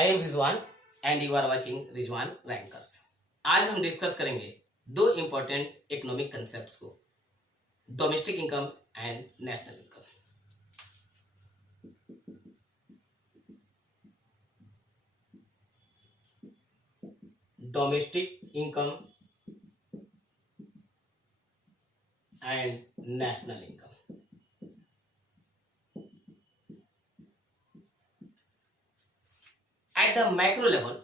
I am Rizwan and you are watching Rizwan rankers. आज हम discuss करेंगे दो इंपॉर्टेंट इकोनॉमिक कंसेप्ट्स को, domestic income and national income. Domestic income and national income. At the macro level,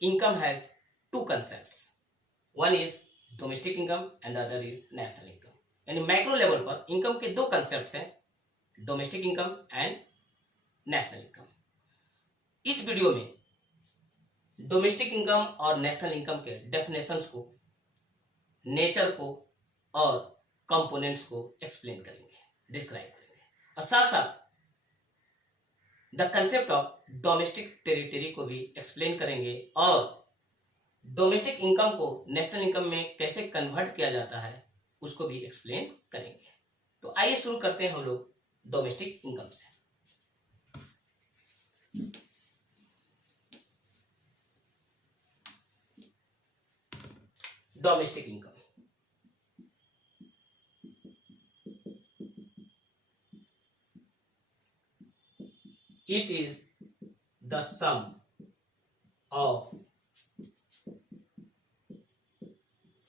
income has two concepts. One is domestic income and the other is national income. यानी macro level पर income के दो concept हैं, domestic income and national income. इस video में domestic income और national income के definitions को, नेचर को और कंपोनेंट्स को एक्सप्लेन करेंगे, डिस्क्राइब करेंगे और साथ साथ the concept of domestic territory को भी एक्सप्लेन करेंगे और डोमेस्टिक इनकम को नेशनल इनकम में कैसे कन्वर्ट किया जाता है उसको भी एक्सप्लेन करेंगे। तो आइए शुरू करते हैं हम लोग डोमेस्टिक इनकम से। Domestic income it is the sum of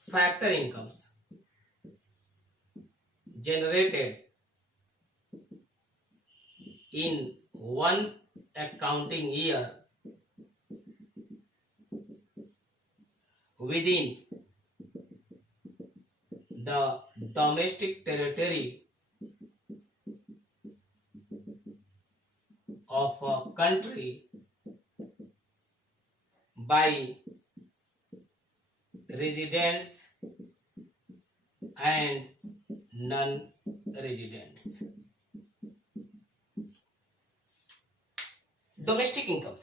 factor incomes generated in one accounting year within the domestic territory of a country by residents and non-residents. Domestic income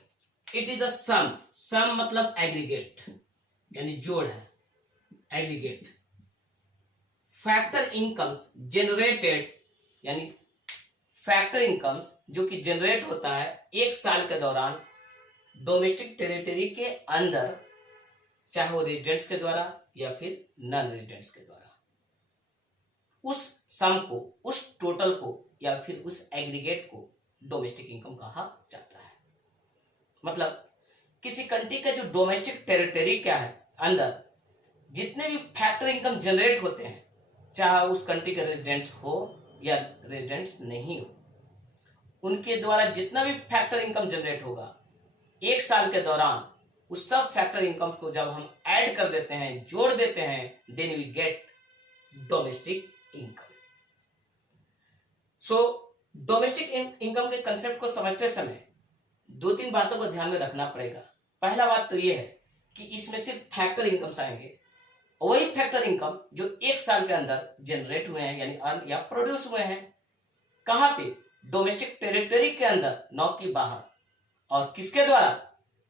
it is the sum मतलब aggregate यानी जोड़ है, aggregate. Factor incomes generated यानी factor incomes जो कि generate होता है एक साल के दौरान डोमेस्टिक टेरिटरी के अंदर, चाहे वो रेजिडेंट्स के द्वारा या फिर नॉन रेजिडेंट्स के द्वारा, उस सम को, उस टोटल को या फिर उस एग्रीगेट को डोमेस्टिक इनकम कहा जाता है। मतलब किसी कंट्री का जो डोमेस्टिक टेरिटरी क्या है, अंदर जितने भी फैक्टर इनकम जनरेट होते हैं, चाहे उस कंट्री के रेजिडेंट्स हो या रेजिडेंट्स नहीं हो, उनके द्वारा जितना भी फैक्टर इनकम जनरेट होगा एक साल के दौरान, उस सब फैक्टर इनकम को जब हम ऐड कर देते हैं, जोड़ देते हैं, then we get domestic income. So domestic income के कंसेप्ट को समझते समय दो तीन बातों को ध्यान में रखना पड़ेगा। पहला बात तो यह है कि इसमें सिर्फ फैक्टर इनकम्स आएंगे, वही फैक्टर इनकम जो एक साल के अंदर जनरेट हुए हैं यानी अर्न या प्रोड्यूस हुए हैं। कहां पे? डोमेस्टिक टेरिटरी के अंदर, न कि बाहर। और किसके द्वारा?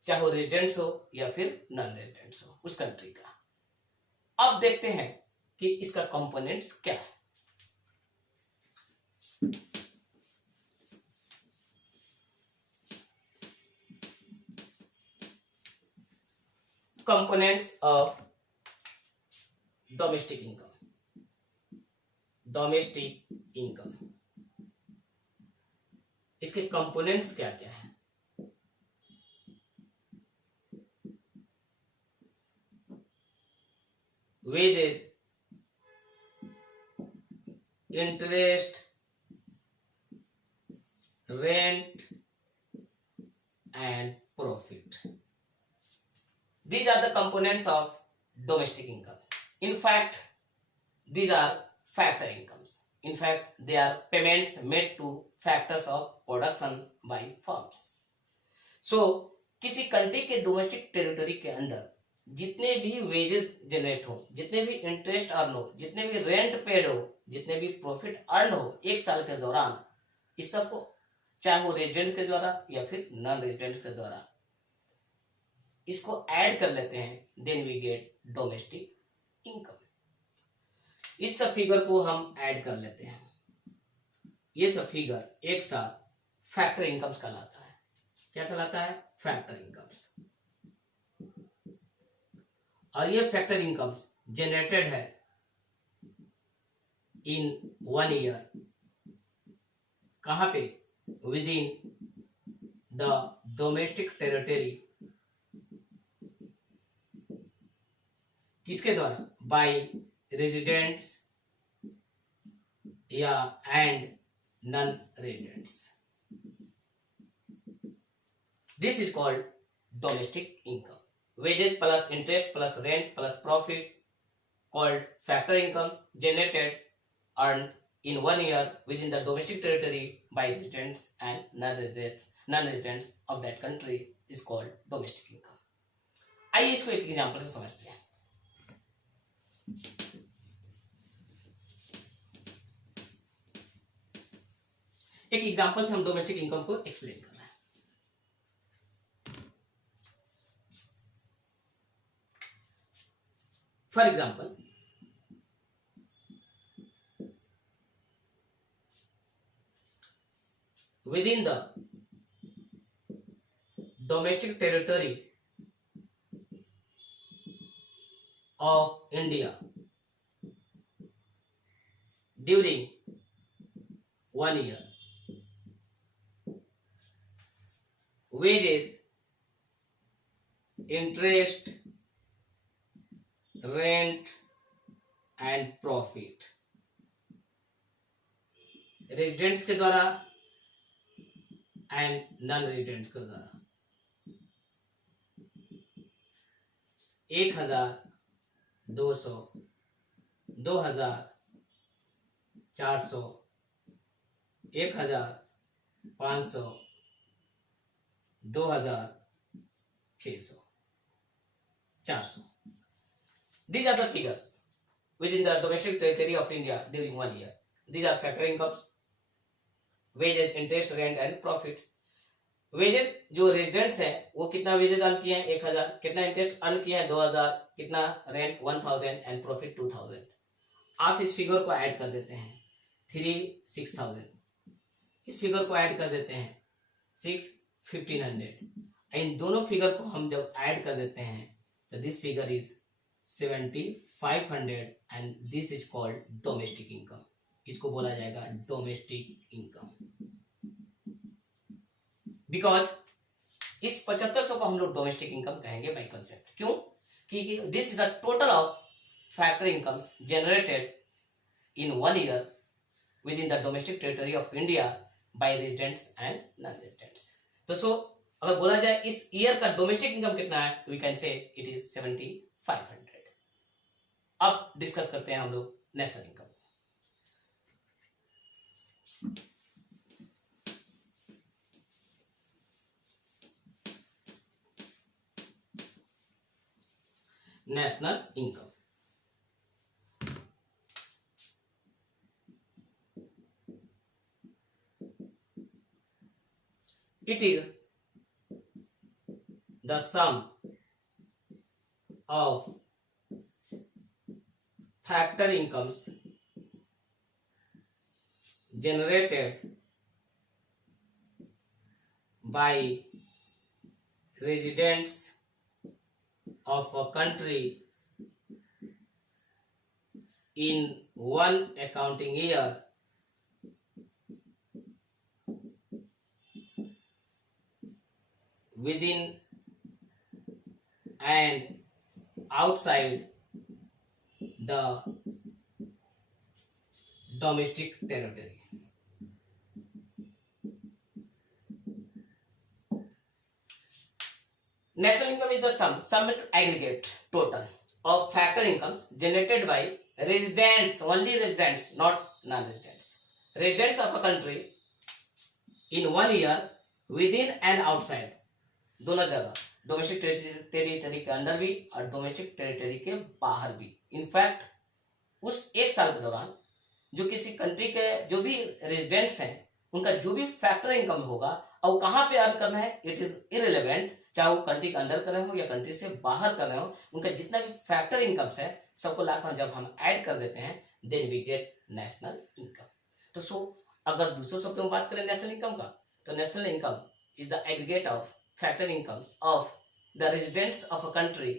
चाहे वो रेजिडेंट्स हो या फिर नॉन रेजिडेंट्स हो उस कंट्री का। अब देखते हैं कि इसका कंपोनेंट्स क्या है। Components of domestic income. Domestic income इसके कंपोनेंट्स क्या क्या है? Wages, interest, rent and profit. These are the components of domestic income. In fact, these are factor incomes. In fact, they are payments made to factors of production by firms. So, किसी country के domestic territory के अंदर जितने भी wages generate हो, जितने भी interest earn हो, जितने भी रेंट पेड हो, जितने भी प्रॉफिट अर्न हो एक साल के दौरान, इस सब को चाहे वो रेजिडेंट के द्वारा या फिर नॉन रेजिडेंट के द्वारा, इसको ऐड कर लेते हैं, then we get domestic income. इस सब फिगर को हम ऐड कर लेते हैं, ये सब फिगर एक साथ फैक्टर इनकम्स कहलाता है। क्या कहलाता है? Factor incomes. और ये फैक्टर इनकम्स जनरेटेड है इन 1 ईयर। कहां पे? With in the domestic territory. किसके द्वारा? बाय रेजिडेंट्स या and non residents. This is called domestic income. wages plus interest plus rent plus profit called factor incomes generated earned in 1 year within the domestic territory by residents and non-residents of that country is called domestic income. आइए इसको एक example से समझते हैं। एक example से हम domestic income को एक्सप्लेन कर रहे हैं। For example, within the domestic territory of India during 1 year, wages, interest, rent and profit residents के द्वारा एंड नॉन रेजिडेंट्स के द्वारा 1,200, 2,400, 1,500, 2,600, 400. These are the figures within the domestic territory of India during 1 year. These are factor incomes, wages, interest, rent and profit. Wages जो residents हैं वो कितना wages earn किए हैं? 1,000। कितना इंटरेस्ट अर्न किए हैं? 2,000। कितना रेंट? 1,000 and profit 2,000। आप इस फिगर को ऐड कर देते हैं 6,000। इस फिगर को ऐड कर देते हैं 1,500। इन दोनों फिगर को हम जब ऐड कर देते हैं तो this figure is 7,500 and this is called domestic income. इसको बोला जाएगा डोमेस्टिक इनकम। बिकॉज इस 7,500 को हम लोग डोमेस्टिक इनकम कहेंगे बाय कंसेप्ट। क्यों? क्योंकि this is the total of factor incomes generated in 1 year with in the domestic territory of India by residents and non residents. तो सो अगर बोला जाए इस ईयर का डोमेस्टिक इनकम कितना है, we can say it is 7,500। अब discuss करते हैं हम लोग national income. National income it is the sum of factor incomes generated by residents of a country in one accounting year within and outside the domestic territory. National income is the sum aggregate total of factor incomes generated by residents, only residents, not non-residents. Residents of a country in 1 year within and outside, दोनों जगह, domestic territory के अंदर भी और domestic territory के बाहर भी। In fact उस एक साल के दौरान जो किसी कंट्री के जो भी रेजिडेंट्स हैं उनका जो भी फैक्टर इनकम होगा और कहाँ पे अर्न करना है इट इज इररिलेवेंट, चाहे वो कंट्री के अंदर कर रहे हो या कंट्री से बाहर कर रहे हो, उनका जितना भी फैक्टर इनकम्स है सबको लाकर जब हम ऐड कर देते हैं then we get national income. तो सो अगर दूसरे शब्दों में बात करें नेशनल इनकम का, तो national income is the aggregate of factor incomes of the residents of a country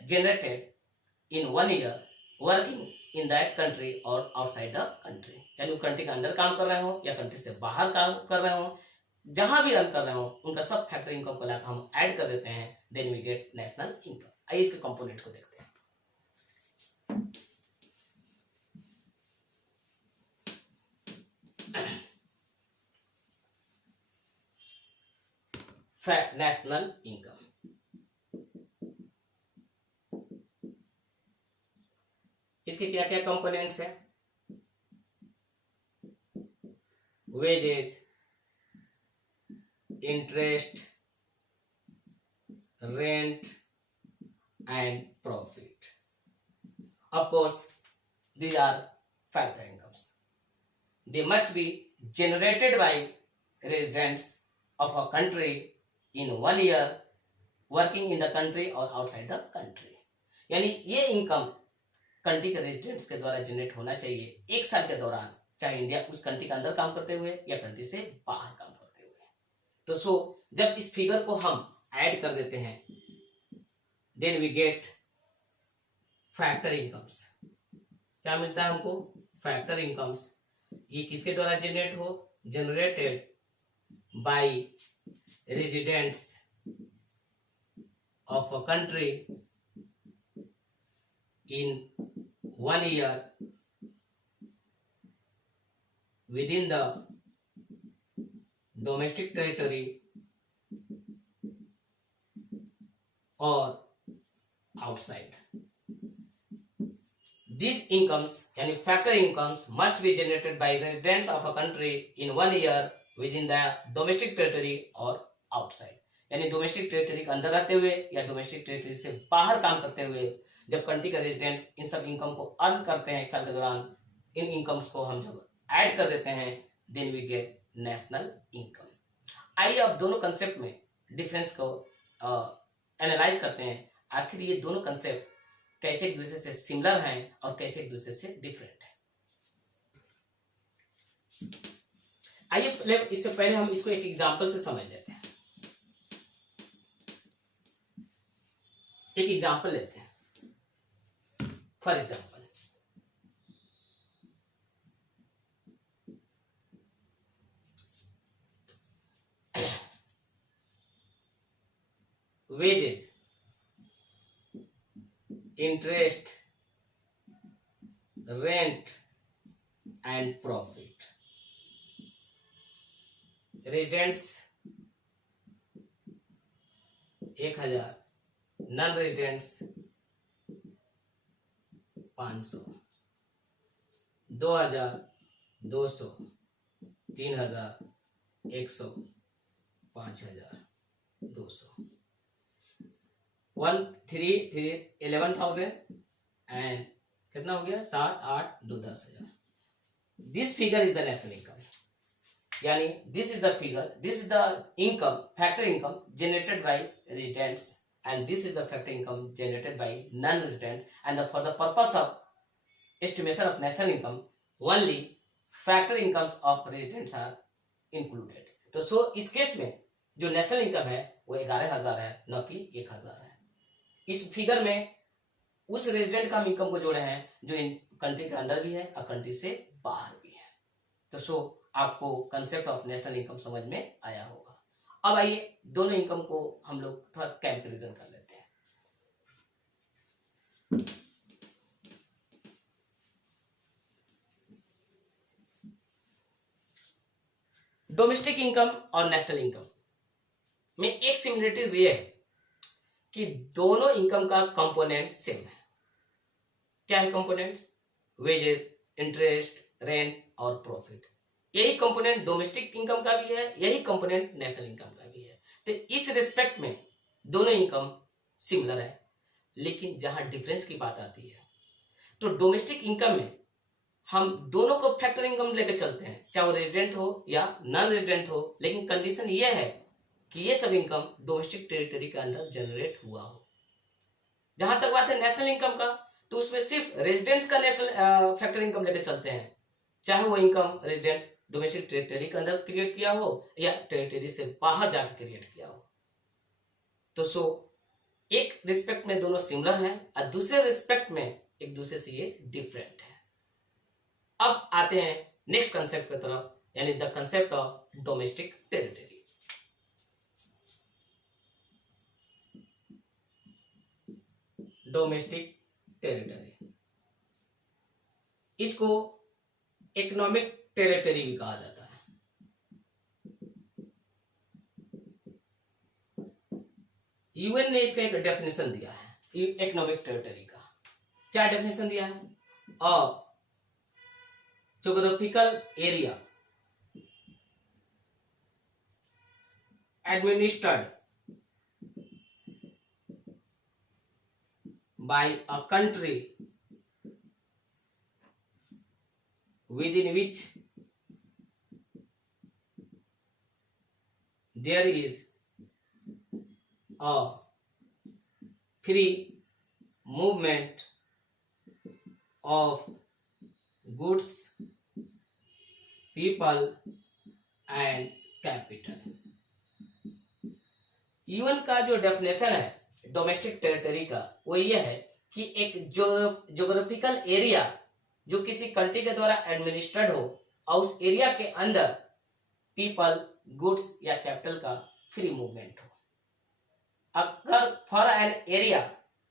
generated in 1 year working in that country or outside the country। यानी वो कंट्री के अंदर काम कर रहे हो या कंट्री से बाहर काम कर रहे हो, जहां भी अर्न कर रहे हो उनका सब फैक्टर इनकम को लाकर हम ऐड कर देते हैं, then we get national income. आइए इसके कंपोनेंट को देखते हैं। नेशनल इनकम, इसके क्या क्या कंपोनेंट्स है? Wages, interest, rent and profit. Of course these are factor incomes. They must be generated by residents of a country in 1 year working in the country or outside the country। यानी ये income country के residents के द्वारा generate होना चाहिए 1 साल के दौरान, चाहे इंडिया उस कंट्री के अंदर काम करते हुए या कंट्री से बाहर काम करते हुए। तो जब इस फिगर को हम ऐड कर देते हैं, then we get factor incomes. क्या मिलता है हमको? Factor incomes. ये किसके द्वारा जनरेट हो? Generated by residents of a country in 1 year within the domestic territory or outside। These incomes यानी factor incomes must be generated by residents of a country in 1 year within the domestic territory or outside। यानी domestic territory के अंदर रहते हुए या domestic territory से बाहर काम करते हुए जब कंट्री के रेजिडेंट्स इन सब इनकम को अर्न करते हैं 1 साल के दौरान, इन इनकम्स को हम जब ऐड कर देते हैं, then we get national income. आइए अब दोनों कंसेप्ट में डिफरेंस को एनालाइज करते हैं, आखिर ये दोनों कंसेप्ट कैसे एक दूसरे से सिमिलर हैं और कैसे एक दूसरे से डिफरेंट हैं। आइए इससे पहले हम इसको एक एग्जांपल से समझ लेते हैं। एक एग्जांपल लेते हैं। For example, wages, interest, rent and profit. Residents 1000, non residents 500, 2000, 200, 3100, 5200, 11,000 and कितना हो गया? 7, 8, 2, 10,000। This figure is the national income. यानी this is the figure, this is the income, factor income generated by residents and this is the factor income generated by non-residents, and for the purpose of estimation of national income only factor incomes of residents are included। तो इस case में जो national income है वो 11,000 है, न कि 1,000 है। इस फिगर में उस रेजिडेंट का हम इनकम को जोड़े हैं जो इन कंट्री के अंदर भी है और कंट्री से बाहर भी है। तो आपको कंसेप्ट ऑफ नेशनल इनकम समझ में आया होगा। अब आइए दोनों इनकम को हम लोग थोड़ा कंपैरिजन कर लेते हैं। डोमेस्टिक इनकम और नेशनल इनकम में एक सिमिलरिटीज ये है कि दोनों इनकम का कंपोनेंट सेम है। क्या है कंपोनेंट्स? वेजेस, इंटरेस्ट, रेंट और प्रॉफिट। यही कंपोनेंट डोमेस्टिक इनकम का भी है, यही कंपोनेंट नेशनल इनकम का भी है। तो इस रिस्पेक्ट में दोनों इनकम सिमिलर है, लेकिन जहां डिफरेंस की बात आती है तो डोमेस्टिक इनकम में हम दोनों को फैक्टर इनकम लेकर चलते हैं, चाहे वो रेजिडेंट हो या नॉन रेजिडेंट हो, लेकिन कंडीशन ये है कि ये सब इनकम डोमेस्टिक टेरिटरी के अंदर जनरेट हुआ हो। जहां तक बात है नेशनल इनकम का, तो उसमें सिर्फ रेजिडेंट्स का नेशनल फैक्टर इनकम लेकर चलते हैं, चाहे वो इनकम रेजिडेंट डोमेस्टिक टेरिटरी के अंदर क्रिएट किया हो या टेरिटरी से बाहर जाकर क्रिएट किया हो। तो सो एक रिस्पेक्ट में दोनों सिमिलर हैं और दूसरे रिस्पेक्ट में एक दूसरे से ये डिफरेंट है। अब आते हैं नेक्स्ट कंसेप्ट की तरफ, यानी the concept of domestic territory. Domestic territory, इसको इकोनॉमिक टेरिटरी भी कहा जाता है। यूएन ने इसका एक डेफिनेशन दिया है इकोनॉमिक टेरिटरी का। क्या डेफिनेशन दिया है? Geographical area administered by a country within which there is a free movement of goods, people and capital। UN का जो डेफिनेशन है डोमेस्टिक टेरिटरी का वो ये है कि एक ज्योग्राफिकल एरिया जो किसी कंट्री के द्वारा एडमिनिस्ट्रेड हो और उस एरिया के अंदर पीपल, गुड्स या कैपिटल का फ्री मूवमेंट हो। अगर for an area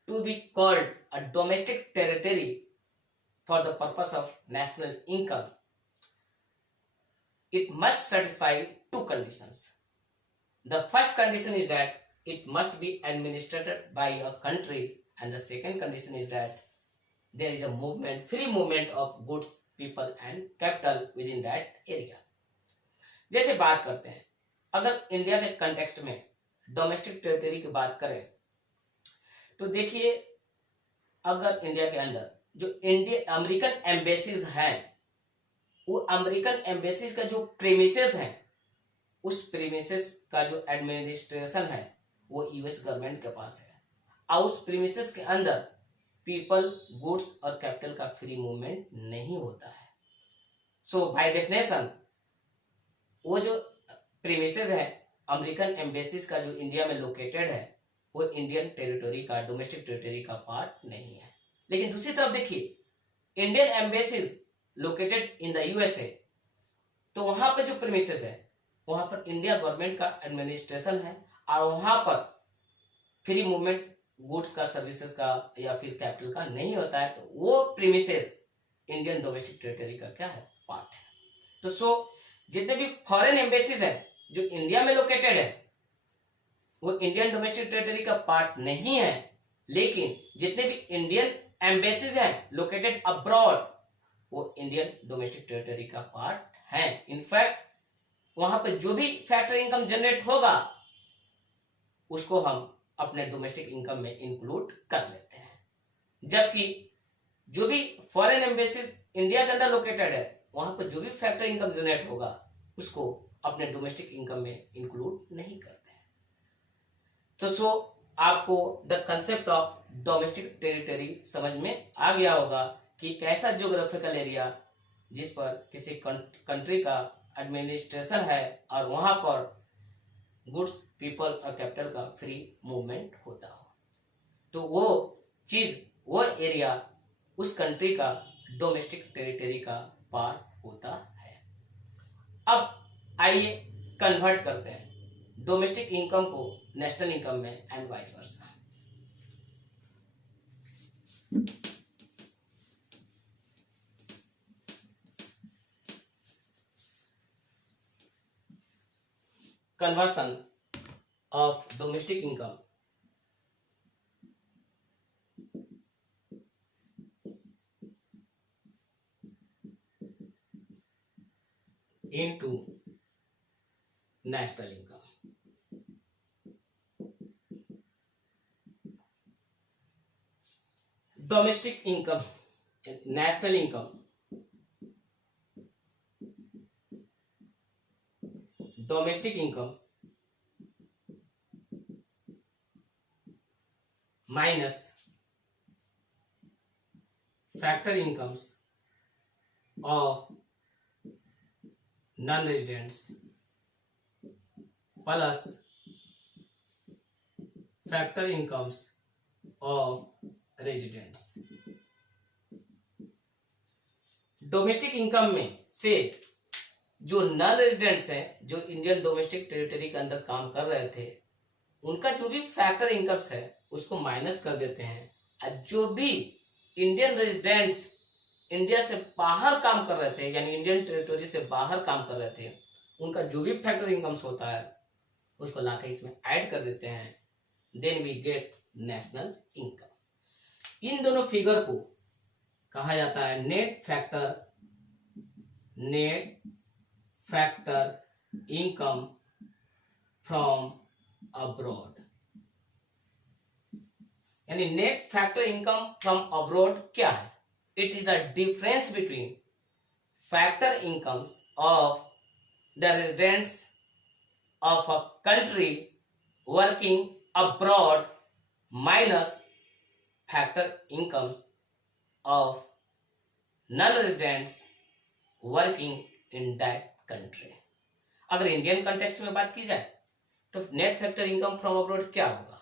to be called a domestic territory for the purpose of national income, it must satisfy two conditions. The first condition is that it must be administered by a country, and the second condition is that there is a movement, free movement of goods, people and capital within that area। जैसे बात करते हैं, अगर India के context में domestic territory की बात करें तो देखिए, अगर इंडिया के अंदर जो अमेरिकन एम्बेसीज हैं, वो अमेरिकन एम्बेसीज का जो प्रीमिसेस है, उस प्रीमिसेस का जो एडमिनिस्ट्रेशन है वो यूएस गवर्नमेंट के पास है, और उस प्रीमिसेस के अंदर पीपल, गुड्स और कैपिटल का फ्री मूवमेंट नहीं होता है। सो बाय डेफिनेशन वो जो प्रीमिसेस है अमेरिकन एम्बेसीज का जो इंडिया में लोकेटेड है, वो इंडियन टेरिटरी का, डोमेस्टिक टेरिटरी का पार्ट नहीं है। लेकिन दूसरी तरफ देखिए, Indian embassies located in the USA, तो वहां पर जो प्रीमिसेस है वहां पर इंडिया गवर्नमेंट का एडमिनिस्ट्रेशन है, और वहां पर फ्री मूवमेंट गुड्स का, सर्विसेज का या फिर कैपिटल का नहीं होता है, तो वो प्रीमिसेस इंडियन डोमेस्टिक टेरिटरी का क्या है, पार्ट है। तो सो जितने भी फॉरेन एम्बेसीज है जो इंडिया में लोकेटेड है वो इंडियन डोमेस्टिक टेरिटरी का पार्ट नहीं है, लेकिन जितने भी इंडियन एम्बेसीज हैं लोकेटेड अब्रॉड वो इंडियन डोमेस्टिक टेरिटरी का पार्ट है। इनफैक्ट वहां पर जो भी फैक्टर इनकम जनरेट होगा उसको हम अपने डोमेस्टिक इनकम में इंक्लूड कर लेते हैं, जबकि जो भी फॉरेन एम्बेसीज इंडिया के अंदर लोकेटेड है वहां पर जो भी फैक्टर इनकम जनरेट होगा उसको अपने डोमेस्टिक इनकम में इंक्लूड नहीं करते हैं। तो सो आपको the concept of domestic territory समझ में आ गया होगा कि एक ऐसा ज्योग्राफिकल एरिया जिस पर किसी कंट्री का एडमिनिस्ट्रेशन है और वहां पर गुड्स, पीपल और कैपिटल का फ्री मूवमेंट होता हो, तो वो चीज, वो एरिया उस कंट्री का डोमेस्टिक टेरिटरी का पार्ट होता है। अब आइए कन्वर्ट करते हैं डोमेस्टिक इनकम को नेशनल इनकम में and vice versa. Conversion of domestic income into national income। Domestic income, national income, domestic income minus factor incomes of non residents plus factor incomes of residents. Domestic income में से जो non residents हैं, जो Indian domestic territory के अंदर काम कर रहे थे, उनका जो भी फैक्टर इनकम्स है उसको माइनस कर देते हैं, और जो भी इंडियन रेजिडेंट्स इंडिया से बाहर काम कर रहे थे, यानी इंडियन टेरिटरी से बाहर काम कर रहे थे, उनका जो भी फैक्टर इनकम्स होता है उसको लाके इसमें ऐड कर देते हैं, then we get national income. इन दोनों फिगर को कहा जाता है net factor income from abroad. यानी net factor income from abroad क्या है? It is the difference between factor incomes of the residents of a country working abroad minus factor incomes of non residents working in that country. अगर Indian context में बात की जाए तो net factor income from abroad क्या होगा?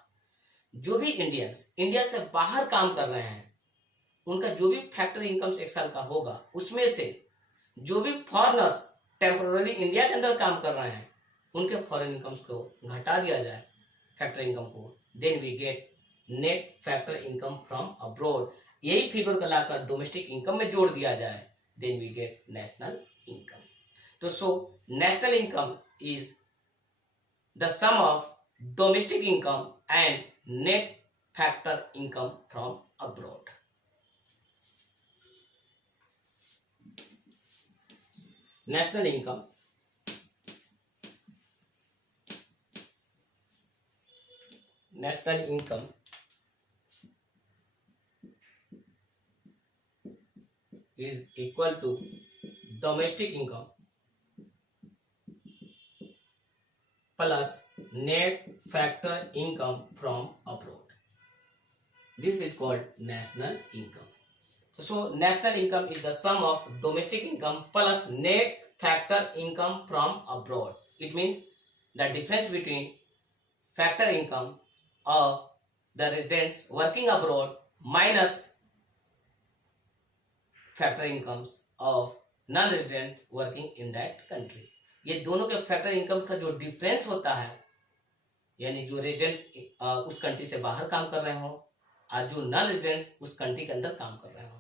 जो भी इंडियंस इंडिया से बाहर काम कर रहे हैं, उनका जो भी फैक्टर इनकम्स एक साल का होगा, उसमें से जो भी फॉरेनर्स टेम्पोररी इंडिया के अंदर काम कर रहे हैं, उनके फॉरेन इनकम्स को घटा दिया जाए फैक्टर इनकम को, then we get net factor income from abroad. यही फिगर को लाकर डोमेस्टिक इनकम में जोड़ दिया जाए, then we get national income. तो so national income is the sum of domestic income and net factor income from abroad. National income is equal to domestic income plus net factor income from abroad. This is called national income. So national income is the sum of domestic income plus net factor income from abroad. It means the difference between factor income of the residents working abroad minus factor incomes of non resident working in that country. ये दोनों के factor income का जो difference होता है, यानी जो residents उस कंट्री से बाहर काम कर रहे हो और जो नॉन रेजिडेंट्स उस कंट्री के अंदर काम कर रहे हो,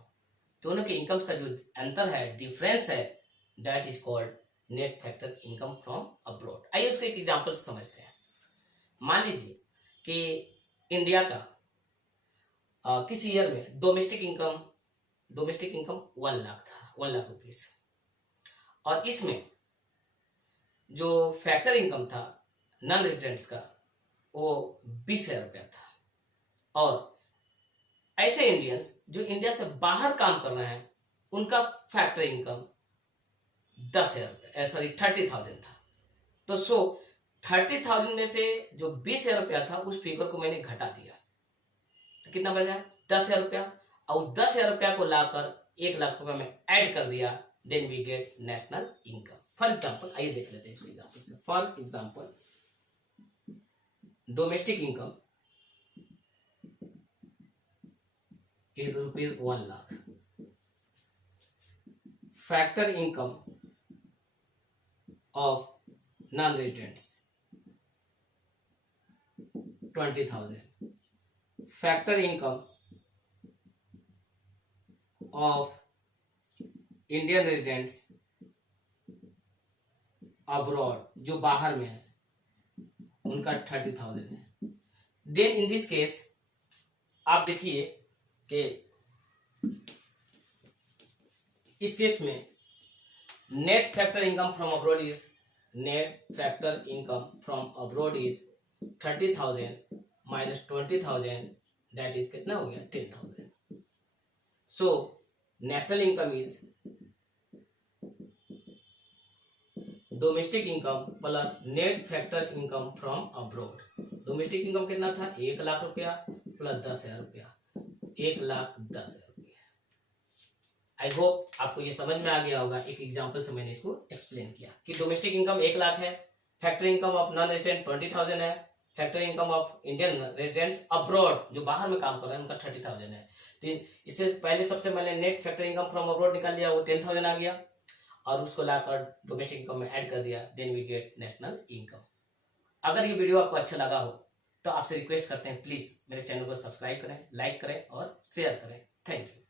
दोनों के इनकम्स का जो अंतर है, डिफरेंस है, that is called net factor income from abroad. आइए उसके एक एग्जांपल समझते हैं। मान लीजिए कि इंडिया का किसी ईयर में डोमेस्टिक इनकम 1 लाख था, 1 लाख रुपीस, और इसमें जो फैक्टर इनकम था नॉन रेजिडेंट्स का वो 20,000 रुपया था। और ऐसे इंडियंस जो इंडिया से बाहर काम कर रहे हैं, उनका फैक्टर इनकम 30,000 था। तो सो 30,000 में से जो 20,000 रुपया था, उस फिगर को मैंने घटा दिया, तो कितना बचा? 10,000 रुपया। और 10,000 रुपया को लाकर 1 लाख रुपया में ऐड कर दिया, then we get national income. For example आइए देख लेते हैं इसको एग्जाम्पल से। For example domestic income is ₹1 lakh, factor income of non residents 20,000, factor income of Indian residents abroad जो बाहर में है, उनका 30,000 है। देन इन दिस केस आप देखिए कि इस केस में net factor income from abroad is 30,000 minus 20,000, that is कितना हो गया? 10,000। So national income is domestic income plus net factor income from abroad। Domestic income कितना था? 1 लाख रुपया प्लस 10,000 रुपया, 1,10,000 रुपया। आई होप आपको ये समझ में आ गया होगा। एक एग्जांपल से मैंने इसको एक्सप्लेन किया कि डोमेस्टिक इनकम 1 लाख है, factory income of non resident 20,000 है, factory income of Indian residents abroad जो बाहर में काम कर रहे हैं उनका 30,000 है। तो इससे पहले सबसे मैंने net factory income from abroad निकाल लिया, वो 10,000 आ गया और उसको लाकर डोमेस्टिक इनकम में ऐड कर दिया, then we get national income. अगर ये वीडियो आपको अच्छा लगा हो तो आपसे रिक्वेस्ट करते हैं प्लीज मेरे चैनल को सब्सक्राइब करें, लाइक करें और शेयर करें। Thank you.